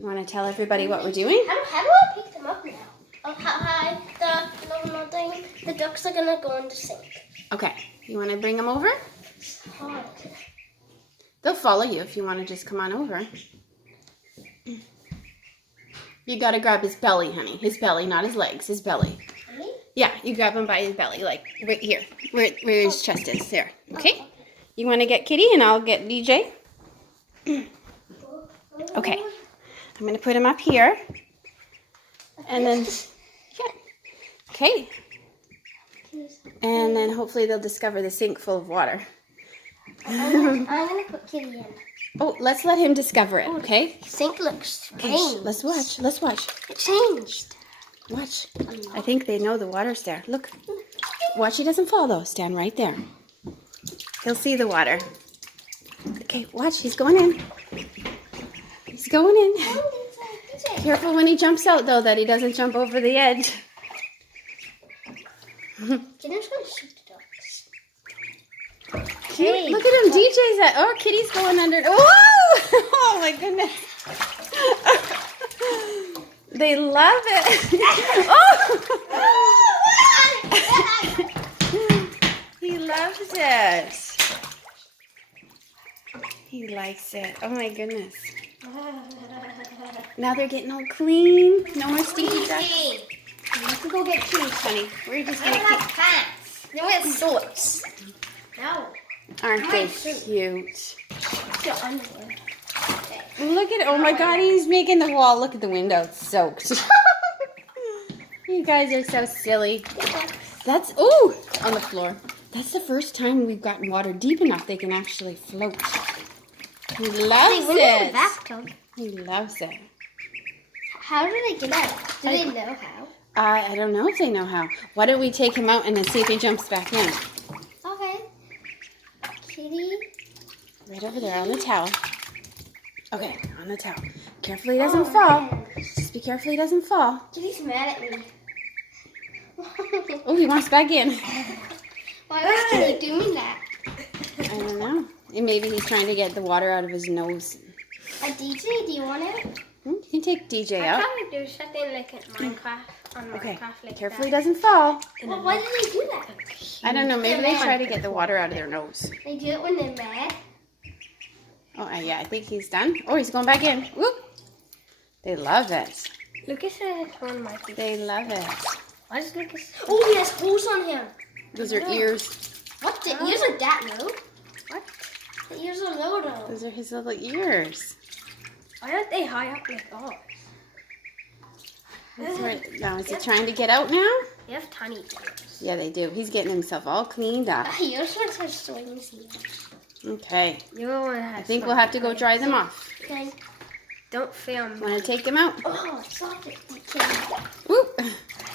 You want to tell everybody what we're doing? How do I pick them up now? Oh, hi, nothing. The ducks are gonna go in the sink. Okay, you want to bring them over? It's hard. They'll follow you if you want to just come on over. You got to grab his belly, honey. His belly, not his legs, his belly. Really? Yeah, you grab him by his belly, like right here, where his chest is. There, okay? You want to get Kitty and I'll get DJ? Okay, I'm going to put him up here. And then, yeah. Okay. And then hopefully they'll discover the sink full of water. I'm gonna put Kitty in. Oh, let's let him discover it, okay? The sink looks Okay, strange. let's watch. Let's watch. It changed. Watch. I think they know the water's there. Look. Watch, he doesn't fall though. Stand right there. He'll see the water. Okay, watch. He's going in. He's going in. Careful when he jumps out though, that he doesn't jump over the edge. Jenna's gonna shoot the ducks. Hey, look at him. DJ's at. Oh, Kitty's going under. Whoa! Oh my goodness. They love it. Oh! He loves it. He likes it. Oh my goodness. Now they're getting all clean. No more stinky ducks. You have to go get shoes, honey. We're just gonna keep. Pants. They wear shorts. No. Aren't they cute? Your underwear. Look at it. Oh my God, he's making the wall. Look at the window. It's soaked. You guys are so silly. That's, ooh, on the floor. That's the first time we've gotten water deep enough they can actually float. He loves it. He loves it. How do they get out? Do they know how? I don't know if they know how. Why don't we take him out and then see if he jumps back in? Okay. Kitty. Right over there on the towel. Okay, on the towel. Careful he doesn't fall. Just be careful he doesn't fall. Kitty's mad at me. Oh, he wants back in. Why was Kitty doing that? I don't know. And maybe he's trying to get the water out of his nose. DJ, do you want it? You can take DJ out. I'm trying to do something like at Minecraft. On Okay, Minecraft like careful he that. doesn't fall. Well, why did they do that? I don't know, maybe they try to get the water out of their nose. They do it when they're mad. Oh, yeah, I think he's done. Oh, he's going back in. Whoop. They love it. Lucas has one my teeth. They love it. Why does Lucas? Oh, he has holes on him. Those are ears. What? The ears are that low? What? The ears are low though. Those are his little ears. Why aren't they high up like ours? That's right. Now, is he trying to get out now? They have tiny ears. Yeah, they do. He's getting himself all cleaned up. Yours ones have swings ears. Okay. Your one has. I think we'll have to go dry them off. Okay. Don't film. Want to take them out? Oh, stop it. Whoop. I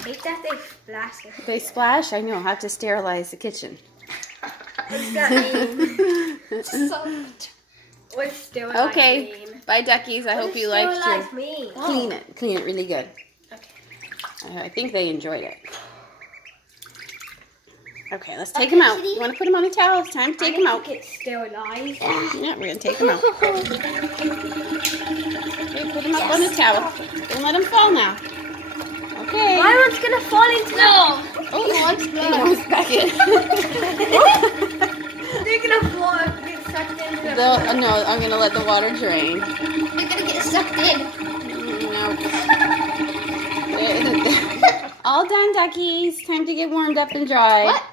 hate that they splash it. They splash? I know. I'll have to sterilize the kitchen. What's that mean? What's sterilize Okay. mean? Bye, duckies. I hope you liked Sterilize your... mean? Clean it. Clean it really good. Okay. I think they enjoyed it. Okay, let's take him out. You want to put him on a towel? It's time to take him out. Get sterilized. Yeah, we're going to take him out. Okay, put him up on a towel. Don't let him fall now. Okay. My one's gonna fall into the... Oh, he wants back in. They're gonna fall and get sucked into the... No, I'm going to let the water drain. They're gonna get sucked in. No. All done, duckies. Time to get warmed up and dry. What?